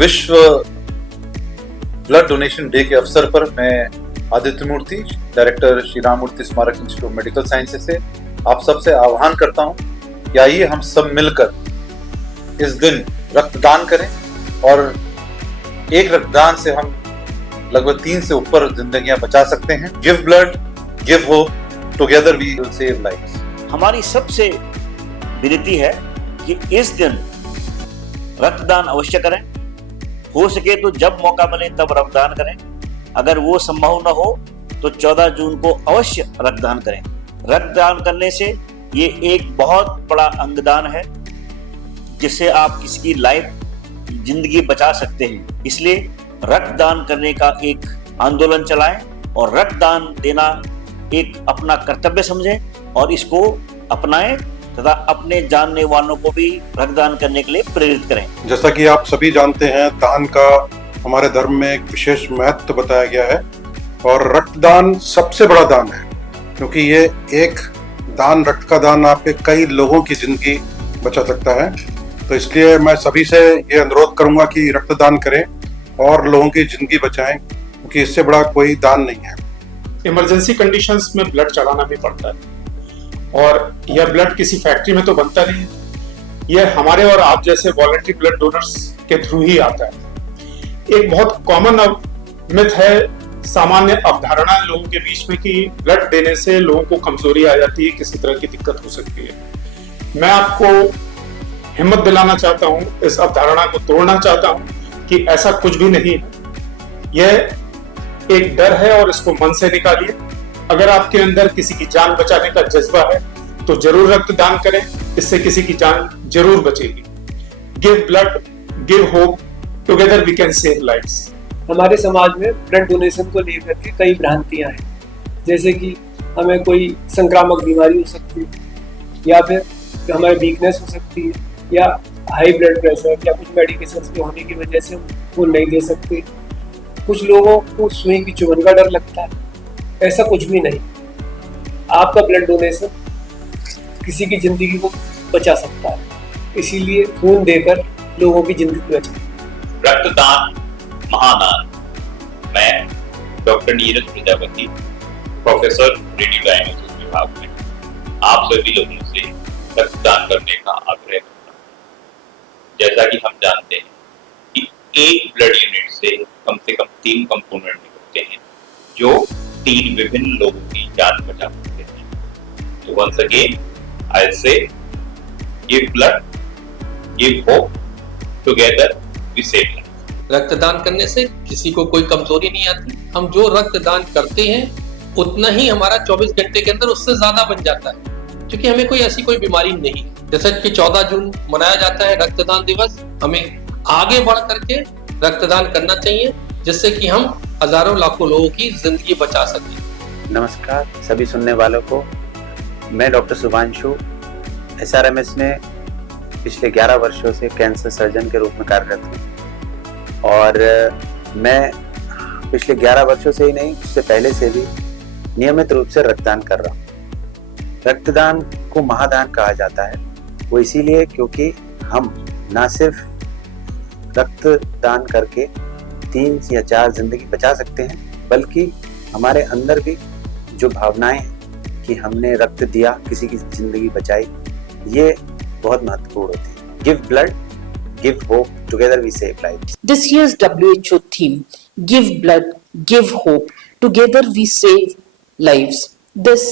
विश्व blood donation day के अवसर पर मैं आदित्य मूर्ति, डायरेक्टर श्री राम मूर्ति स्मारक इंस्टीट्यूट ऑफ मेडिकल साइंसेज से आप सबसे आह्वान करता हूं कि आइए हम सब मिलकर इस दिन रक्तदान करें और एक रक्तदान से हम लगभग 3 से ऊपर जिंदगियां बचा सकते हैं। Give blood, give hope, together we will save lives. हमारी सबसे विनती है कि इस दिन रक्तदान अवश्य करें। हो सके तो जब मौका मिले तब रक्तदान करें। अगर वो संभव न हो तो 14 जून को अवश्य रक्तदान करें। रक्तदान करने से ये एक बहुत बड़ा अंगदान है जिससे आप किसी की लाइफ, जिंदगी बचा सकते हैं। इसलिए रक्तदान करने का एक आंदोलन चलाएं और रक्तदान देना एक अपना कर्तव्य समझें और इसको अपनाएं तथा अपने जानने वालों को भी रक्तदान करने के लिए प्रेरित करें। जैसा कि आप सभी जानते हैं, दान का हमारे धर्म में एक विशेष महत्व बताया गया है और रक्तदान सबसे बड़ा दान है, क्योंकि ये एक दान, रक्त का दान आपके कई लोगों की जिंदगी बचा सकता है। तो इसलिए मैं सभी से ये अनुरोध करूंगा कि रक्तदान करें और लोगों की जिंदगी बचाएं, क्योंकि इससे बड़ा कोई दान नहीं है। इमरजेंसी कंडीशंस में ब्लड चढ़ाना भी पड़ता है और यह ब्लड किसी फैक्ट्री में तो बनता नहीं है, यह हमारे और आप जैसे वॉलंटरी ब्लड डोनर्स के थ्रू ही आता है। एक बहुत कॉमन मिथ है, सामान्य अवधारणा है लोगों के बीच में कि ब्लड देने से लोगों को कमजोरी आ जाती है, किसी तरह की दिक्कत हो सकती है। मैं आपको हिम्मत दिलाना चाहता हूं, इस अवधारणा को तोड़ना चाहता हूं कि ऐसा कुछ भी नहीं है। यह एक डर है और इसको मन से निकालिए। अगर आपके अंदर किसी की जान बचाने का जज्बा है तो जरूर रक्तदान करें, इससे किसी की जान जरूर बचेगी। Give blood, give hope, together we can save lives. हमारे समाज में ब्लड डोनेशन को लेकर के कई भ्रांतियां हैं, जैसे कि हमें कोई संक्रामक बीमारी हो सकती है या फिर हमारी वीकनेस हो सकती है या हाई ब्लड प्रेशर या कुछ मेडिकेशंस के होने की वजह से वो नहीं दे सकते। कुछ लोगों को सुई की चुभन का डर लगता है, ऐसा कुछ भी नहीं। आपका ब्लड डोनेशन किसी की जिंदगी को बचा सकता है, इसीलिए खून देकर लोगों की जिंदगी बचाएं। रक्तदान महादान। मैं doctor Neeraj Prajapati, professor radio diagnosis विभाग में आप सभी लोगों से रक्तदान करने का आग्रह करता हूँ। जैसा कि हम जानते हैं कि एक ब्लड यूनिट से कम 3 कंपोनेंट निकलते हैं जो 3 विभिन्न लोगों की जान बचा सकते हैं। तो once again I say give blood, give hope, together we save life. रक्तदान करने से किसी को कोई कमजोरी नहीं आती। हम जो रक्तदान करते हैं उतना ही हमारा 24 घंटे के अंदर उससे ज्यादा बन जाता है, क्योंकि हमें कोई ऐसी कोई बीमारी नहीं है। जैसे कि 14 जून मनाया जाता है रक्तदान दिवस, हमें आगे बढ़ करके रक्तदान करना चाहिए जिससे कि हम हजारों लाखों लोगों की जिंदगी बचा सकें। नमस्कार सभी सुनने वालों को। मैं डॉक्टर शुभांशु SRMS में पिछले 11 वर्षों से कैंसर सर्जन के रूप में कार्यरत हूँ और मैं पिछले 11 वर्षों से ही नहीं, उससे पहले से भी नियमित रूप से रक्तदान कर रहा हूँ। रक्तदान को महादान कहा जाता है, वो इसीलिए क्योंकि हम ना सिर्फ रक्तदान करके 3 या 4 जिंदगी बचा सकते हैं, बल्कि हमारे अंदर भी जो भावनाएं हैं कि हमने रक्त दिया, किसी की जिंदगी बचाई, ये बहुत महत्वपूर्ण होती है। Give blood, give hope, together we save lives. This year's WHO theme, Give Blood, Give Hope, Together We Save Lives. This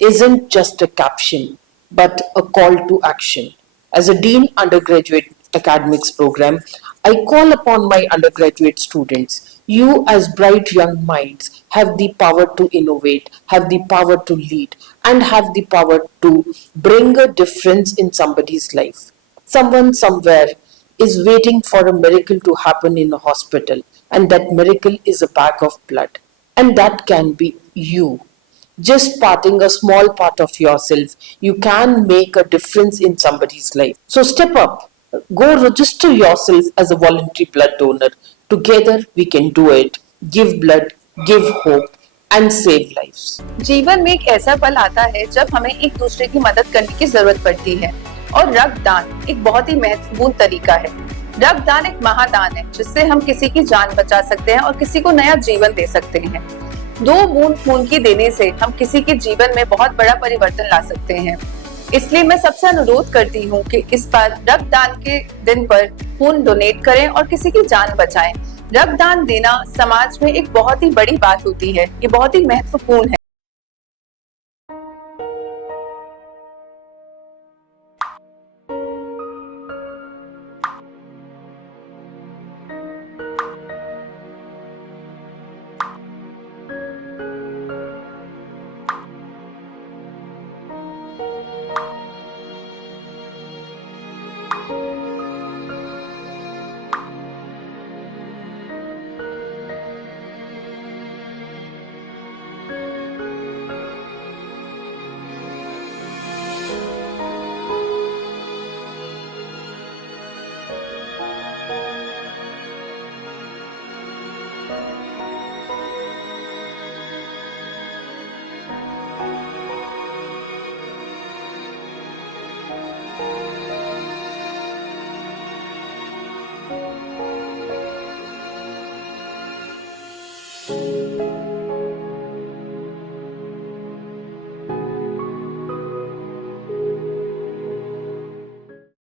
isn't just a caption, but a call to action. As a Dean Undergraduate Academics Program, I call upon my undergraduate students. You as bright young minds have the power to innovate, have the power to lead, and have the power to bring a difference in somebody's life. Someone somewhere is waiting for a miracle to happen in a hospital, and that miracle is a bag of blood. And that can be you. Just parting a small part of yourself, you can make a difference in somebody's life. So step up. Go register yourself as a voluntary blood donor. Together we can do it. Give blood, give hope, and save lives. जीवन में एक ऐसा पल आता है जब हमें एक दूसरे की मदद करने की जरूरत पड़ती है और रक्तदान एक बहुत ही महत्वपूर्ण तरीका है। रक्तदान एक महादान है जिससे हम किसी की जान बचा सकते हैं और किसी को नया जीवन दे सकते हैं। 2 बूंद खून की देने से हम किसी के जीवन में बहुत बड़ा परिवर्तन ला सकते हैं। इसलिए मैं सबसे अनुरोध करती हूँ कि इस बार रक्तदान के दिन पर खून डोनेट करें और किसी की जान बचाएं। रक्तदान देना समाज में एक बहुत ही बड़ी बात होती है, ये बहुत ही महत्वपूर्ण है।